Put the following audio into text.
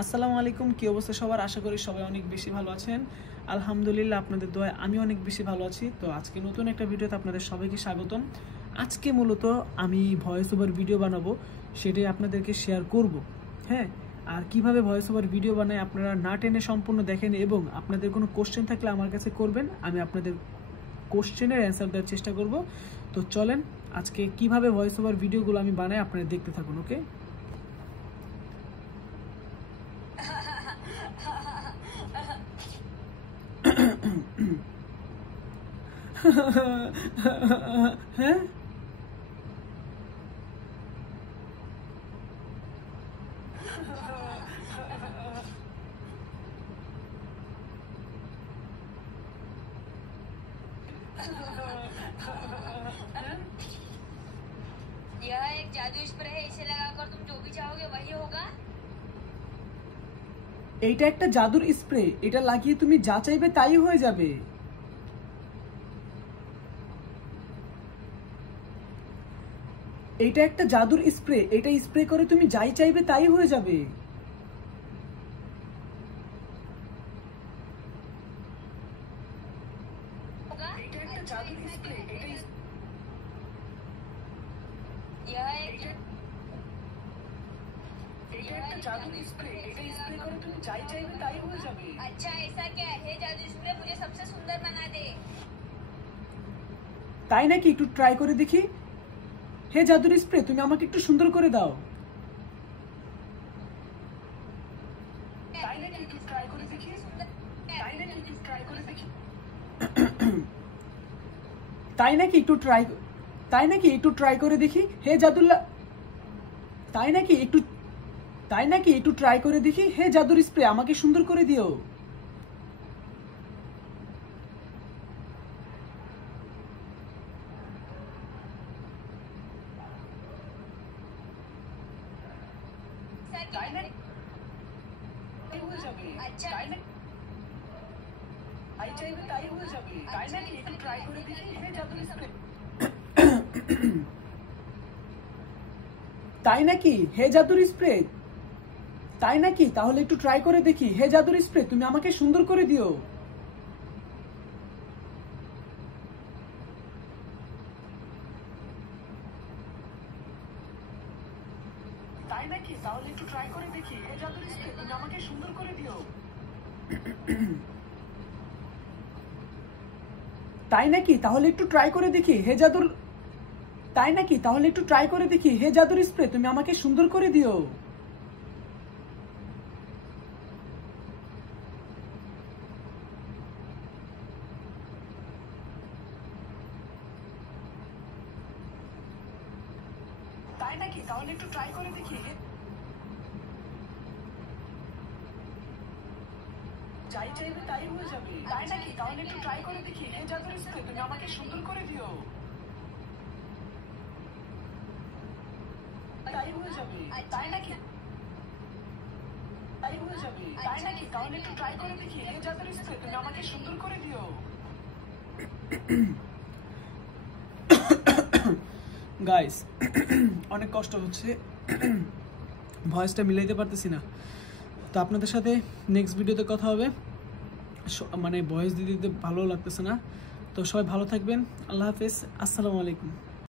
আসসালামু আলাইকুম, কি অবস্থা সবার? আশা করি সবাই অনেক বেশি ভালো আছেন। আলহামদুলিল্লাহ, আপনাদের দোয়ায় আমি অনেক বেশি ভালো আছি। তো আজকে নতুন একটা ভিডিওতে আপনাদের সবাইকে স্বাগতম। আজকে মূলত আমি ভয়েস ওভার ভিডিও বানাবো, সেটাই আপনাদেরকে শেয়ার করব। হ্যাঁ, আর কিভাবে ভয়েস ওভার ভিডিও বানায় আপনারা না টেনে সম্পূর্ণ দেখেন, এবং আপনাদের কোনো কোশ্চেন থাকলে আমার কাছে করবেন, আমি আপনাদের কোশ্চেনের অ্যান্সার দেওয়ার চেষ্টা করব। তো চলেন আজকে কিভাবে ভয়েস ওভার ভিডিওগুলো আমি বানাই আপনারা দেখতে থাকুন। ওকে, হ্যাঁ यह एक जादू स्प्रे है, इसे लगाकर तुम जो भी चाहोगे वही होगा। এইটা একটা জাদুর স্প্রে, এটা লাগিয়ে তুমি যা চাইবে তাই হয়ে যাবে। এইটা একটা জাদুর স্প্রে, এটা স্প্রে করে তুমি যাই চাইবে তাই হয়ে যাবে। এইটা একটা জাদুর স্প্রে, यह एक এটা একটা জাদুর স্প্রে, এটা স্প্রে করে তুমি যাই চাইবে তাই হয়ে যাবে। अच्छा ऐसा क्या है? जादू स्प्रे मुझे सबसे सुंदर बना दे। তাই নাকি? একটু ট্রাই করে দেখি। হে জাদুর স্প্রে, তুমি আমাকে একটু সুন্দর করে দাও। তাই নাকি? একটু ট্রাই করে দেখি। তাই নাকি? একটু ট্রাই করে দেখি। তাই নাকি? একটু ট্রাই তাই নাকি? একটু ট্রাই করে দেখি। হে জাদুল্লা তাই নাকি? একটু ট্রাই করে দেখি। হে জাদুর স্প্রে, আমাকে সুন্দর করে দিও। তাই নাকি? হয়ে যাবে। अच्छा তাই নাকি? তাই চাইবে তাই হয়ে যাবে। তাই নাকি? একটু ট্রাই করে দেখি। হে জাদুর স্প্রে। তাই নাকি? হে জাদুর স্প্রে তাই নাকি? তাহলে একটু ট্রাই করে দেখি। হে জাদুর স্প্রে, তুমি আমাকে সুন্দর করে দিও। তাই নাকি? তাহলে একটু ট্রাই করে দেখি। হে জাদুর স্প্রে, তুমি আমাকে সুন্দর করে দিও। তাই নাকি? তাহলে একটু ট্রাই করে দেখি। হে জাদুর তাই নাকি? তাহলে একটু ট্রাই করে দেখি। হে জাদুর স্প্রে, তুমি আমাকে সুন্দর করে দিও। তাই নাকি? তাহলে একটু ট্রাই করে দেখি। যাই চাইবে তাই হয়ে যাবে। তাই নাকি? তাহলে একটু ট্রাই করে দেখি। হে জাদুর স্প্রে, তুমি আমাকে সুন্দর করে দিও। তাই হয়ে যাবে। তাই নাকি? তাই হয়ে যাবে। তাই নাকি? তাহলে একটু ট্রাই করে দেখি। হে জাদুর স্প্রে, তুমি আমাকে সুন্দর করে দিও। গাইস, অনেক কষ্ট হচ্ছে, ভয়েসটা মিলাইতে পারতেছি না। তো আপনাদের সাথে নেক্সট ভিডিওতে কথা হবে। মানে ভয়েস দিতে দিতে ভালো লাগতেছে না। তো সবাই ভালো থাকবেন। আল্লাহ হাফেজ, আসসালামু আলাইকুম।